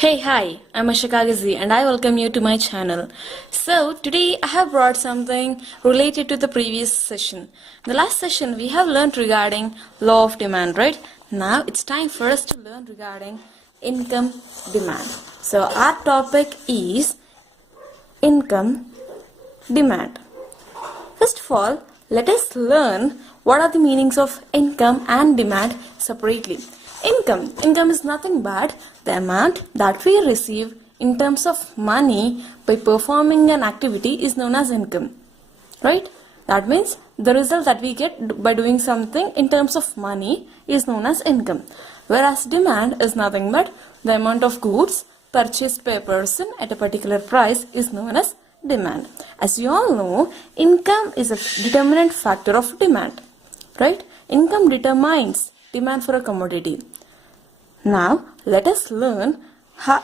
Hey, hi, I'm Ashika Gazi and I welcome you to my channel. So, today I have brought something related to the previous session. The last session we have learned regarding law of demand, right? Now it's time for us to learn regarding income demand. So, our topic is income demand. First of all, let us learn what are the meanings of income and demand separately. Income is nothing but the amount that we receive in terms of money by performing an activity is known as income, right? That means the result that we get by doing something in terms of money is known as income, whereas demand is nothing but the amount of goods purchased by a person at a particular price is known as demand. As you all know, income is a determinant factor of demand, right? Income determines demand for a commodity. Now, let us learn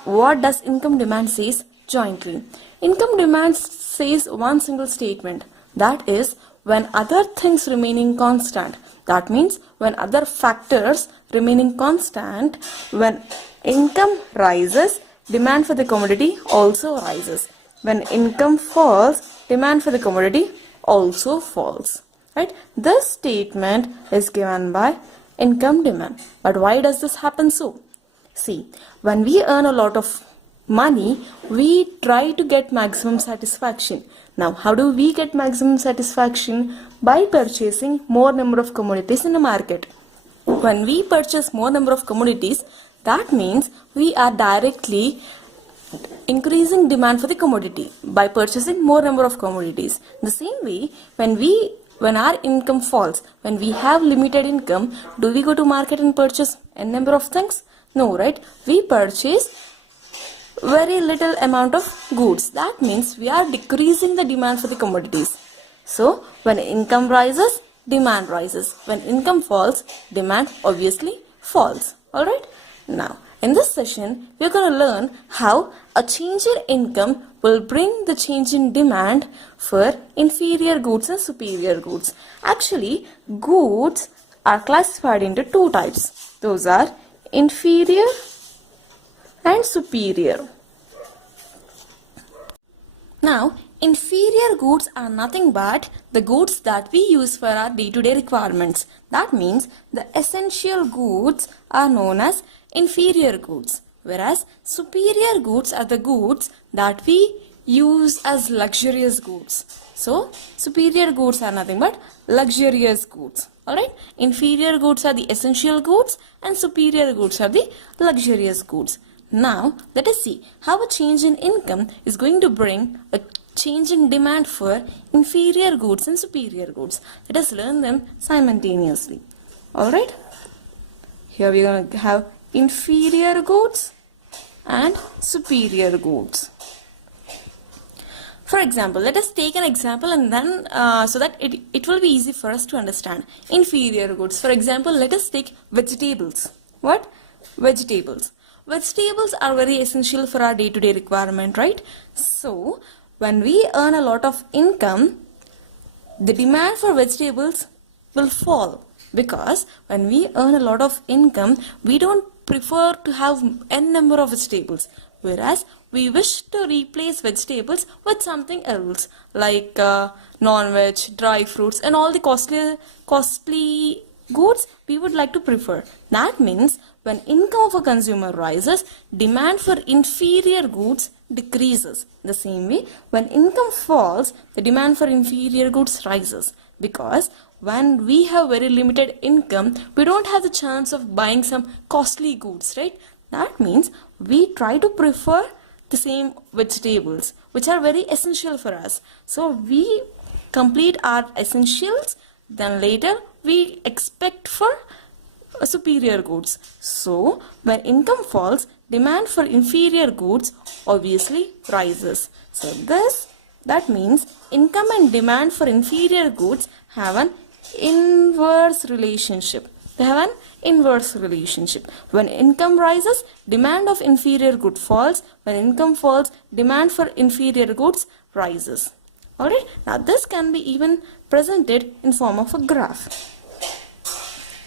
what does income demand says jointly. Income demand says one single statement, that is, when other things remaining constant. That means when other factors remaining constant, when income rises, demand for the commodity also rises. When income falls, demand for the commodity also falls. Right? This statement is given by income demand. But why does this happen so? See, when we earn a lot of money, we try to get maximum satisfaction. Now, how do we get maximum satisfaction? By purchasing more number of commodities in the market. When we purchase more number of commodities, that means we are directly increasing demand for the commodity by purchasing more number of commodities. The same way, when our income falls, when we have limited income, do we go to market and purchase a number of things? No, right? We purchase very little amount of goods. That means we are decreasing the demand for the commodities. So, when income rises, demand rises. When income falls, demand obviously falls. Alright? Now, in this session, we are going to learn how a change in income will bring the change in demand for inferior goods and superior goods. Actually, goods are classified into two types. Those are inferior and superior. Now, inferior goods are nothing but the goods that we use for our day-to-day requirements. That means the essential goods are known as inferior goods, whereas superior goods are the goods that we use as luxurious goods. So, superior goods are nothing but luxurious goods. Alright? Inferior goods are the essential goods and superior goods are the luxurious goods. Now, let us see how a change in income is going to bring a change in demand for inferior goods and superior goods. Let us learn them simultaneously. Alright? Here we are going to have inferior goods and superior goods. For example, let us take an example and then so that it will be easy for us to understand. Inferior goods. For example, let us take vegetables. What? Vegetables. Vegetables are very essential for our day-to-day requirement, right? So, when we earn a lot of income, the demand for vegetables will fall. Because when we earn a lot of income, we don't prefer to have n number of vegetables. Whereas we wish to replace vegetables with something else like non-veg, dry fruits and all the costly goods we would like to prefer. That means when income of a consumer rises, demand for inferior goods decreases. The same way, when income falls, the demand for inferior goods rises. Because when we have very limited income, we don't have the chance of buying some costly goods, right? That means we try to prefer the same vegetables, which are very essential for us. So we complete our essentials, then later we expect for superior goods. So when income falls, demand for inferior goods obviously rises. So that means income and demand for inferior goods have an inverse relationship. They have an inverse relationship. When income rises, demand of inferior good falls. When income falls, demand for inferior goods rises. Alright, now this can be even presented in form of a graph.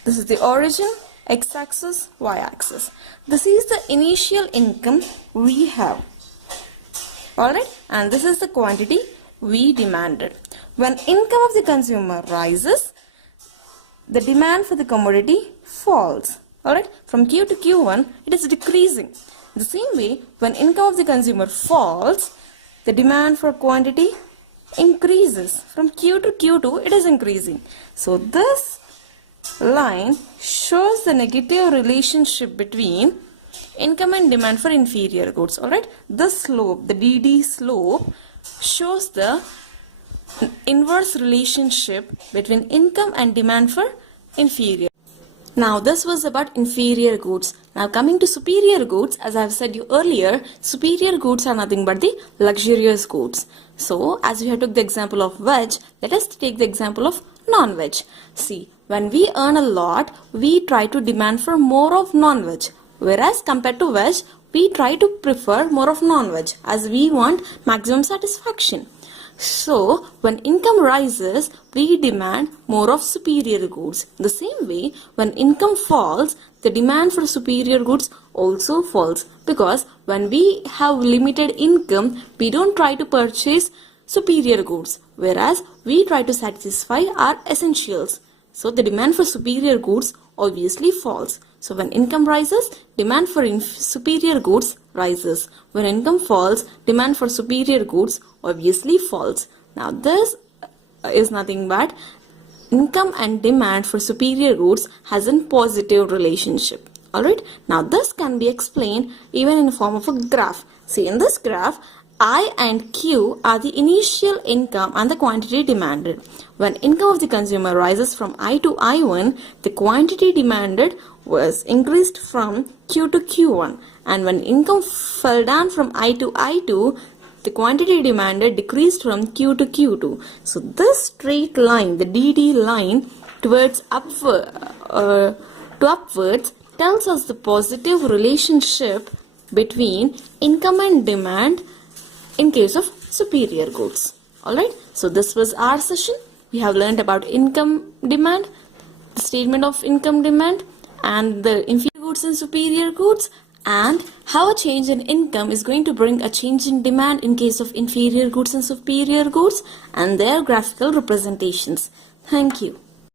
This is the origin x-axis, y-axis. This is the initial income we have. Alright, and this is the quantity we demanded. When income of the consumer rises, the demand for the commodity falls. Alright, from Q to Q1, it is decreasing. The same way, when income of the consumer falls, the demand for quantity increases. From Q to Q2, it is increasing. So this line shows the negative relationship between income and demand for inferior goods. Alright, this slope, the DD slope, shows the inverse relationship between income and demand for inferior. Now this was about inferior goods. Now coming to superior goods, as I have said you earlier, superior goods are nothing but the luxurious goods. So as we have took the example of veg, let us take the example of non-veg. See, when we earn a lot, we try to demand for more of non-veg. Whereas compared to veg, we try to prefer more of non-veg as we want maximum satisfaction. So, when income rises, we demand more of superior goods. The same way, when income falls, the demand for superior goods also falls. Because when we have limited income, we don't try to purchase superior goods. Whereas, we try to satisfy our essentials. So, the demand for superior goods obviously falls. So, when income rises, demand for superior goods rises. When income falls, demand for superior goods obviously falls. Now this is nothing but income and demand for superior goods has a positive relationship. Alright, now this can be explained even in the form of a graph. See, in this graph, I and Q are the initial income and the quantity demanded. When income of the consumer rises from I to I1, the quantity demanded was increased from Q to Q1. And when income fell down from I to I2, the quantity demanded decreased from Q to Q2. So this straight line, the DD line towards upwards tells us the positive relationship between income and demand in case of superior goods. Alright, so this was our session. We have learned about income demand, the statement of income demand, and the inferior goods and superior goods, and how a change in income is going to bring a change in demand in case of inferior goods and superior goods, and their graphical representations. Thank you.